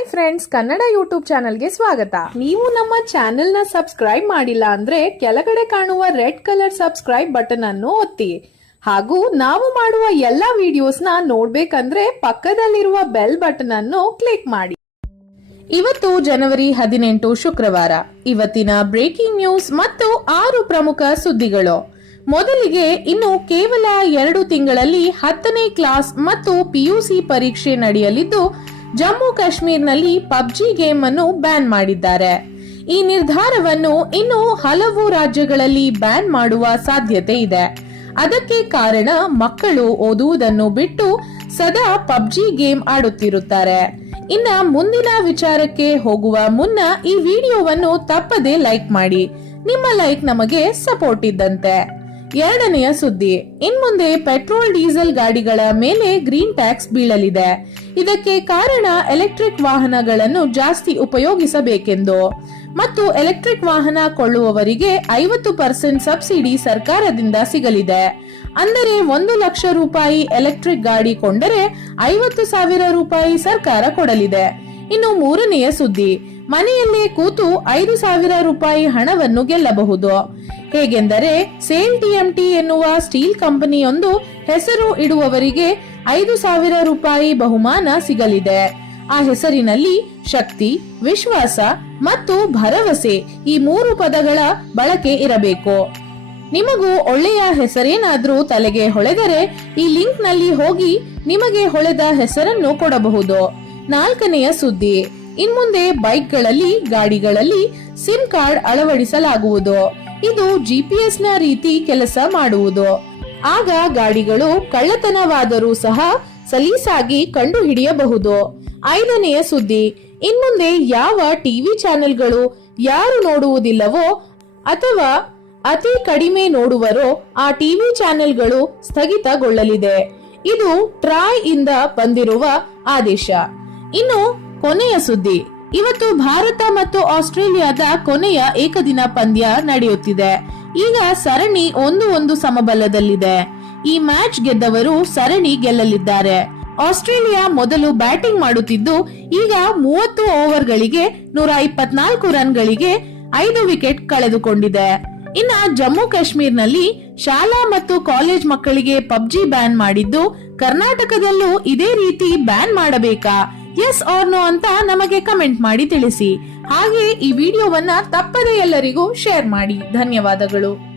Hi friends Kannada YouTube ಚಾನಲ್ಗೆ ಸ್ವಾಗತ. ನೀವು ನಮ್ಮ ಚಾನೆಲ್ನ ಸಬ್ಸ್ಕ್ರೈಬ್ ಮಾಡಿಲ್ಲ ಅಂದ್ರೆ ಕೆಳಗಡೆ ಕಾಣುವ ರೆಡ್ ಕಲರ್ ಸಬ್ಸ್ಕ್ರೈಬ್ ಬಟನ್ ಅನ್ನು ಒತ್ತಿ. ಹಾಗೂ ನಾವು ಮಾಡುವ ಎಲ್ಲಾ ವಿಡಿಯೋಸ್ನ ನೋಡ್ಬೇಕಂದ್ರೆ ಪಕ್ಕದಲ್ಲಿರುವ ಬೆಲ್ ಬಟನ್ ಅನ್ನು ಕ್ಲಿಕ್ ಮಾಡಿ. ಇವತ್ತು ಜನವರಿ ಹದಿನೆಂಟು ಶುಕ್ರವಾರ. ಇವತ್ತಿನ ಬ್ರೇಕಿಂಗ್ ನ್ಯೂಸ್ ಮತ್ತು ಆರು ಪ್ರಮುಖ ಸುದ್ದಿಗಳು. ಮೊದಲಿಗೆ ಇನ್ನು ಕೇವಲ ಎರಡು ತಿಂಗಳಲ್ಲಿ ಹತ್ತನೇ ಕ್ಲಾಸ್ ಮತ್ತು ಪಿಯುಸಿ ಪರೀಕ್ಷೆ ನಡೆಯಲಿದ್ದು ಜಮ್ಮು ಕಾಶ್ಮೀರ್ನಲ್ಲಿ ಪಬ್ಜಿ ಗೇಮ್ ಅನ್ನು ಬ್ಯಾನ್ ಮಾಡಿದ್ದಾರೆ. ಈ ನಿರ್ಧಾರವನ್ನು ಇನ್ನು ಹಲವು ರಾಜ್ಯಗಳಲ್ಲಿ ಬ್ಯಾನ್ ಮಾಡುವ ಸಾಧ್ಯತೆ ಇದೆ. ಅದಕ್ಕೆ ಕಾರಣ ಮಕ್ಕಳು ಓದುವುದನ್ನು ಬಿಟ್ಟು ಸದಾ ಪಬ್ಜಿ ಗೇಮ್ ಆಡುತ್ತಿರುತ್ತಾರೆ. ಇನ್ನ ಮುಂದಿನ ವಿಚಾರಕ್ಕೆ ಹೋಗುವ ಮುನ್ನ ಈ ವಿಡಿಯೋವನ್ನು ತಪ್ಪದೇ ಲೈಕ್ ಮಾಡಿ. ನಿಮ್ಮ ಲೈಕ್ ನಮಗೆ ಸಪೋರ್ಟ್ ಇದ್ದಂತೆ. ಎರಡನೆಯ ಸುದ್ದಿ, ಇನ್ಮುಂದೆ ಪೆಟ್ರೋಲ್ ಡೀಸೆಲ್ ಗಾಡಿಗಳ ಮೇಲೆ ಗ್ರೀನ್ ಟ್ಯಾಕ್ಸ್ ಬೀಳಲಿದೆ. ಇದಕ್ಕೆ ಕಾರಣ ಎಲೆಕ್ಟ್ರಿಕ್ ವಾಹನಗಳನ್ನು ಜಾಸ್ತಿ ಉಪಯೋಗಿಸಬೇಕೆಂದು. ಮತ್ತು ಎಲೆಕ್ಟ್ರಿಕ್ ವಾಹನ ಕೊಳ್ಳುವವರಿಗೆ ಐವತ್ತು ಪರ್ಸೆಂಟ್ ಸಬ್ಸಿಡಿ ಸರ್ಕಾರದಿಂದ ಸಿಗಲಿದೆ. ಅಂದರೆ ಒಂದು ಲಕ್ಷ ರೂಪಾಯಿ ಎಲೆಕ್ಟ್ರಿಕ್ ಗಾಡಿ ಕೊಂಡರೆ ಐವತ್ತು ಸಾವಿರ ರೂಪಾಯಿ ಸರ್ಕಾರ ಕೊಡಲಿದೆ. ಇನ್ನು ಮೂರನೆಯ ಸುದ್ದಿ, ಮನೆಯಲ್ಲೇ ಕೂತು ಐದು ಸಾವಿರ ರೂಪಾಯಿ ಹಣವನ್ನು ಗೆಲ್ಲಬಹುದು. ಹೇಗೆಂದರೆ ಸೇಲ್ ಟಿಎಂಟಿ ಎನ್ನುವ ಸ್ಟೀಲ್ ಕಂಪನಿಯೊಂದು ಹೆಸರು ಇಡುವವರಿಗೆ ಐದು ಸಾವಿರ ರೂಪಾಯಿ ಬಹುಮಾನ ಸಿಗಲಿದೆ. ಆ ಹೆಸರಿನಲ್ಲಿ ಶಕ್ತಿ, ವಿಶ್ವಾಸ ಮತ್ತು ಭರವಸೆ ಈ ಮೂರು ಪದಗಳ ಬಳಕೆ ಇರಬೇಕು. ನಿಮಗೂ ಒಳ್ಳೆಯ ಹೆಸರೇನಾದ್ರೂ ತಲೆಗೆ ಹೊಳೆದರೆ ಈ ಲಿಂಕ್ನಲ್ಲಿ ಹೋಗಿ ನಿಮಗೆ ಹೊಳೆದ ಹೆಸರನ್ನು ಕೊಡಬಹುದು. ನಾಲ್ಕನೆಯ ಸುದ್ದಿ, ಇನ್ಮುಂದೆ ಬೈಕ್ಗಳಲ್ಲಿ, ಗಾಡಿಗಳಲ್ಲಿ ಸಿಮ್ ಕಾರ್ಡ್ ಅಳವಡಿಸಲಾಗುವುದು. ಇದು ಜಿಪಿಎಸ್ನ ರೀತಿ ಕೆಲಸ ಮಾಡುವುದು. ಆಗ ಗಾಡಿಗಳು ಕಳ್ಳತನವಾದರೂ ಸಹ ಸಲೀಸಾಗಿ ಕಂಡು ಹಿಡಿಯಬಹುದು ಐದನೆಯ ಸುದ್ದಿ, ಇನ್ಮುಂದೆ ಯಾವ ಟಿವಿ ಚಾನೆಲ್ಗಳು ಯಾರು ನೋಡುವುದಿಲ್ಲವೋ ಅಥವಾ ಅತಿ ಕಡಿಮೆ ನೋಡುವರೋ ಆ ಟಿವಿ ಚಾನೆಲ್ಗಳು ಸ್ಥಗಿತಗೊಳ್ಳಲಿದೆ. ಇದು ಟ್ರಾಯ್ ಇಂದ ಬಂದಿರುವ ಆದೇಶ. ಇನ್ನು ಕೊನೆಯ ಸುದ್ದಿ, ಇವತ್ತು ಭಾರತ ಮತ್ತು ಆಸ್ಟ್ರೇಲಿಯಾದ ಕೊನೆಯ ಏಕದಿನ ಪಂದ್ಯ ನಡೆಯುತ್ತಿದೆ. ಈಗ ಸರಣಿ ಒಂದು ಒಂದು ಸಮಬಲದಲ್ಲಿದೆ. ಈ ಮ್ಯಾಚ್ ಗೆದ್ದವರು ಸರಣಿ ಗೆಲ್ಲಲಿದ್ದಾರೆ. ಆಸ್ಟ್ರೇಲಿಯಾ ಮೊದಲು ಬ್ಯಾಟಿಂಗ್ ಮಾಡುತ್ತಿದ್ದು, ಈಗ ಮೂವತ್ತು ಓವರ್ಗಳಿಗೆ ನೂರ ಇಪ್ಪತ್ನಾಲ್ಕು ರನ್ಗಳಿಗೆ ಐದು ವಿಕೆಟ್ ಕಳೆದುಕೊಂಡಿದೆ. ಇನ್ನ ಜಮ್ಮು ಕಾಶ್ಮೀರ್ನಲ್ಲಿ ಶಾಲಾ ಮತ್ತು ಕಾಲೇಜ್ ಮಕ್ಕಳಿಗೆ ಪಬ್ಜಿ ಬ್ಯಾನ್ ಮಾಡಿದ್ದು, ಕರ್ನಾಟಕದಲ್ಲೂ ಇದೇ ರೀತಿ ಬ್ಯಾನ್ ಮಾಡಬೇಕಾ? ಎಸ್ ಆರ್ ನೋ ಅಂತ ನಮಗೆ ಕಮೆಂಟ್ ಮಾಡಿ ತಿಳಿಸಿ. ಹಾಗೆ ಈ ವಿಡಿಯೋವನ್ನ ತಪ್ಪದೆ ಎಲ್ಲರಿಗೂ ಶೇರ್ ಮಾಡಿ. ಧನ್ಯವಾದಗಳು.